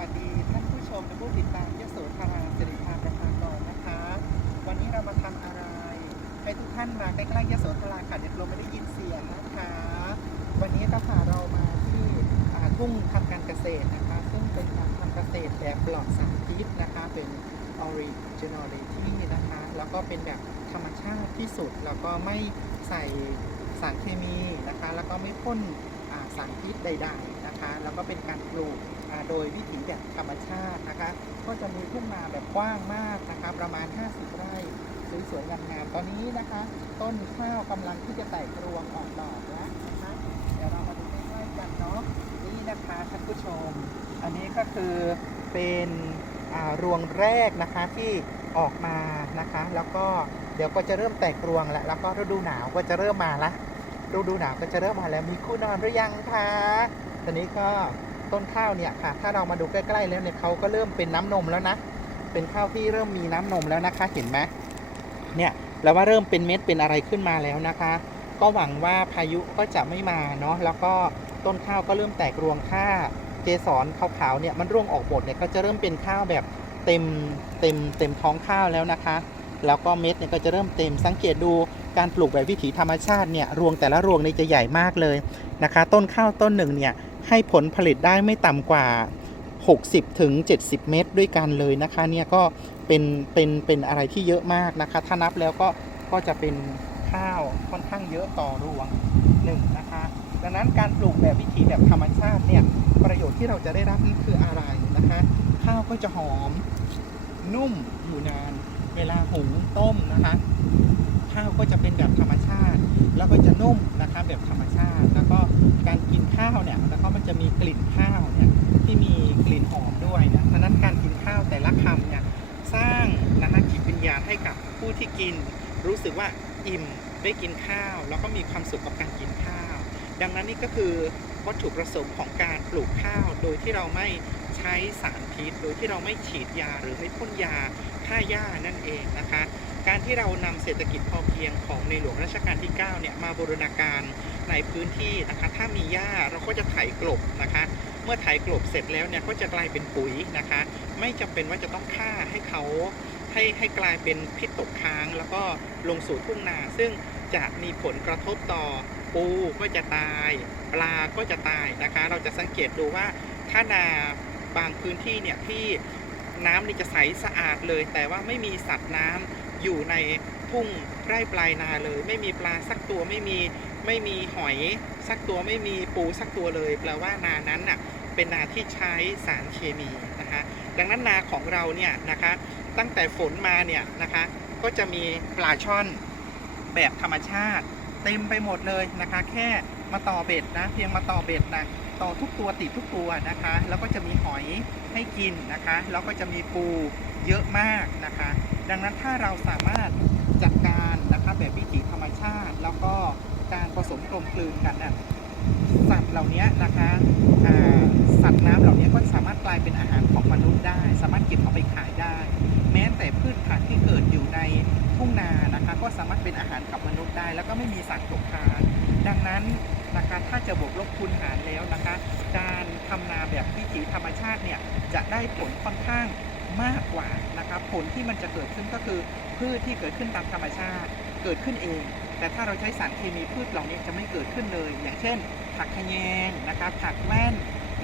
วัสดีท่านผู้ชมและผู้ติดตามยโสธราสิริพาประภากรนะคะ วันนี้เรามาทำอะไร ให้ทุกท่านมาใกล้ๆยโสธราค่ะเดี๋ยวเราไม่ได้ยินเสียงนะคะ วันนี้ก็พาเรามาที่ทุ่งทำการเกษตรนะคะ ซึ่งเป็นการทำเกษตรแบบปลอดสารพิษนะคะ เป็น originality นะคะ แล้วก็เป็นแบบธรรมชาติที่สุด แล้วก็ไม่ใส่สารเคมีนะคะ แล้วก็ไม่พ่นสารพิษใด ๆนะคะ แล้วก็เป็นการปลูก โดยวิถีแบบธรรมชาตินะคะ ก็จะมีทุ่งนาแบบกว้างมากนะคะประมาณ 50 ไร่สวยๆงามๆตอนนี้นะคะ ต้นข้าวกำลังที่จะแตกรวงออกดอกแล้วนะคะเดี๋ยวเรามาดูใกล้ๆกันเนาะนี่นะคะท่านผู้ชม อันนี้ก็คือเป็นรวงแรกนะคะที่ออกมานะคะ แล้วก็เดี๋ยวก็จะเริ่มแตกรวงแล้วแล้วก็ฤดูหนาวก็จะเริ่มมาละฤดูหนาวก็จะเริ่มมาแล้วมีคู่นอนหรือยังคะตอนนี้ก็ ต้นข้าวเนี่ยค่ะ ถ้าเรามาดูใกล้ๆแล้วเนี่ยเขาก็เริ่มเป็นน้ำนมแล้วนะ เป็นข้าวที่เริ่มมีน้ำนมแล้วนะคะ เห็นไหมเนี่ยแล้วว่าเริ่มเป็นเม็ดเป็นอะไรขึ้นมาแล้วนะคะ ก็หวังว่าพายุก็จะไม่มาเนาะ แล้วก็ต้นข้าวก็เริ่มแตกรวงถ้าเกสรขาวๆเนี่ยมันร่วงออกหมดเนี่ยก็จะเริ่มเป็นข้าวแบบเต็มเต็มเต็มท้องข้าวแล้วนะคะ แล้วก็เม็ดเนี่ยก็จะเริ่มเต็มสังเกตดูการปลูกแบบวิถีธรรมชาติเนี่ยรวงแต่ละรวงเนี่ยจะใหญ่มากเลยนะคะ ต้นข้าวต้นหนึ่งเนี่ย ให้ผลผลิตได้ไม่ต่ำกว่า 60ถึง70 เม็ดด้วยกันเลยนะคะเนี่ยก็เป็นเป็นเป็นอะไรที่เยอะมากนะคะ ถ้านับแล้วก็ก็จะเป็นข้าวค่อนข้างเยอะต่อรวงหนึ่งนะคะ ดังนั้นการปลูกแบบวิถีแบบธรรมชาติเนี่ยประโยชน์ที่เราจะได้รับนี่คืออะไรนะคะ ข้าวก็จะหอมนุ่มอยู่นาน เวลาหุงต้มนะคะ ข้าวก็จะเป็นแบบธรรมชาติ แล้วก็จะนุ่มนะคะแบบธรรมชาติ ก็การกินข้าวเนี่ยแล้วก็มันจะมีกลิ่นข้าวเนี่ยที่มีกลิ่นหอมด้วยนะฉะนั้นการกินข้าวแต่ละคำเนี่ยสร้างนะคะจิตวิญญาณให้กับผู้ที่กิน รู้สึกว่าอิ่มได้กินข้าว แล้วก็มีความสุขกับการกินข้าว ดังนั้นนี่ก็คือวัตถุประสงค์ของการปลูกข้าว โดยที่เราไม่ใช้สารพิษ โดยที่เราไม่ฉีดยาหรือไม่พ่นยาฆ่าหญ้านั่นเองนะคะ การที่เรานำเศรษฐกิจพอเพียงของในหลวงรัชกาลที่ 9 เนี่ยมาบูรณาการในพื้นที่นะคะ ถ้ามีหญ้าเราก็จะไถกลบนะคะ เมื่อไถกลบเสร็จแล้วเนี่ยก็จะกลายเป็นปุ๋ยนะคะ ไม่จำเป็นว่าจะต้องฆ่าให้เขาให้ให้กลายเป็นพิษตกค้างแล้วก็ลงสู่ทุ่งนา ซึ่งจะมีผลกระทบต่อปูก็จะตาย ปลาก็จะตายนะคะ เราจะสังเกตดูว่าถ้านาบางพื้นที่เนี่ยที่น้ำนี่จะใสสะอาดเลย แต่ว่าไม่มีสัตว์น้ำ อยู่ในทุ่งไร่ปลายนาเลย ไม่มีปลาสักตัวไม่มีไม่มีหอยสักตัวไม่มีปูสักตัวเลย แปลว่านานั้นน่ะเป็นนาที่ใช้สารเคมีนะคะดังนั้นนาของเราเนี่ยนะคะตั้งแต่ฝนมาเนี่ยนะคะก็จะมีปลาช่อนแบบธรรมชาติ เต็มไปหมดเลยนะคะแค่ มาต่อเบ็ดนะ เพียงมาต่อเบ็ดนะต่อทุกตัวติดทุกตัวนะคะ แล้วก็จะมีหอยให้กินนะคะ แล้วก็จะมีปูเยอะมากนะคะ ดังนั้นถ้าเราสามารถจัดการนะคะแบบวิถีธรรมชาติ แล้วก็การผสมกลมกลืนกันนะสัตว์เหล่านี้นะคะสัตว์น้ำเหล่านี้ก็สามารถกลายเป็นอาหารของมนุษย์ได้ สามารถเก็บเอาไปขายได้ แม้แต่พืชผักที่เกิดอยู่ในทุ่งนานะคะ ก็สามารถเป็นอาหารกับมนุษย์ได้ แล้วก็ไม่มีสารตกค้าง ดังนั้นนะคะถ้าจะบวกลบคูณหารแล้วนะคะ การทำนาแบบวิถีธรรมชาติเนี่ยจะได้ผลค่อนข้างมากกว่านะคะผลที่มันจะเกิดขึ้นก็คือพืชที่เกิดขึ้นตามธรรมชาติเกิดขึ้นเอง แต่ถ้าเราใช้สารเคมีพืชเหล่านี้จะไม่เกิดขึ้นเลย อย่างเช่น ผักขยงนะคะผักแว่น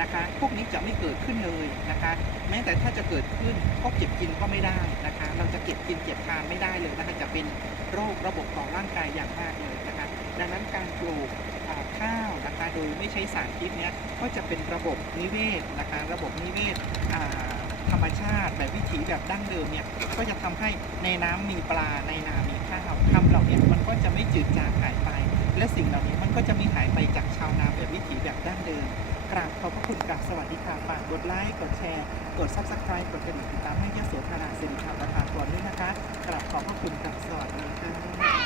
นะคะพวกนี้จะไม่เกิดขึ้นเลยนะคะ แม้แต่ถ้าจะเกิดขึ้นก็เก็บกินก็ไม่ได้นะคะ เราจะเก็บกินเก็บทานไม่ได้เลยนะคะจะเป็นโรคระบบของร่างกายอย่างมากเลยนะคะ ดังนั้นการปลูกข้าวนะคะโดยไม่ใช้สารพิษเนี้ยก็จะเป็นระบบนิเวศนะคะระบบนิเวศธรรมชาติแบบวิถีแบบดั้งเดิมเนี่ยก็จะทำให้ในน้ำมีปลาในนามีข้าวคำเหล่านี้มันก็จะไม่จืดจางหายไป และสิ่งเหล่านี้มันก็จะไม่หายไปจากชาวนาแบบวิถีแบบดั้งเดิมกราบขอบพระคุณกราบสวัสดีค่ะฝากกดไลค์กดแชร์ กด subscribe กดกระดิ่งติดตามให้ยโสธราสิริธรรมประทานก่อนด้วยนะคะกราบขอบพระคุณกับสวัสดีค่ะ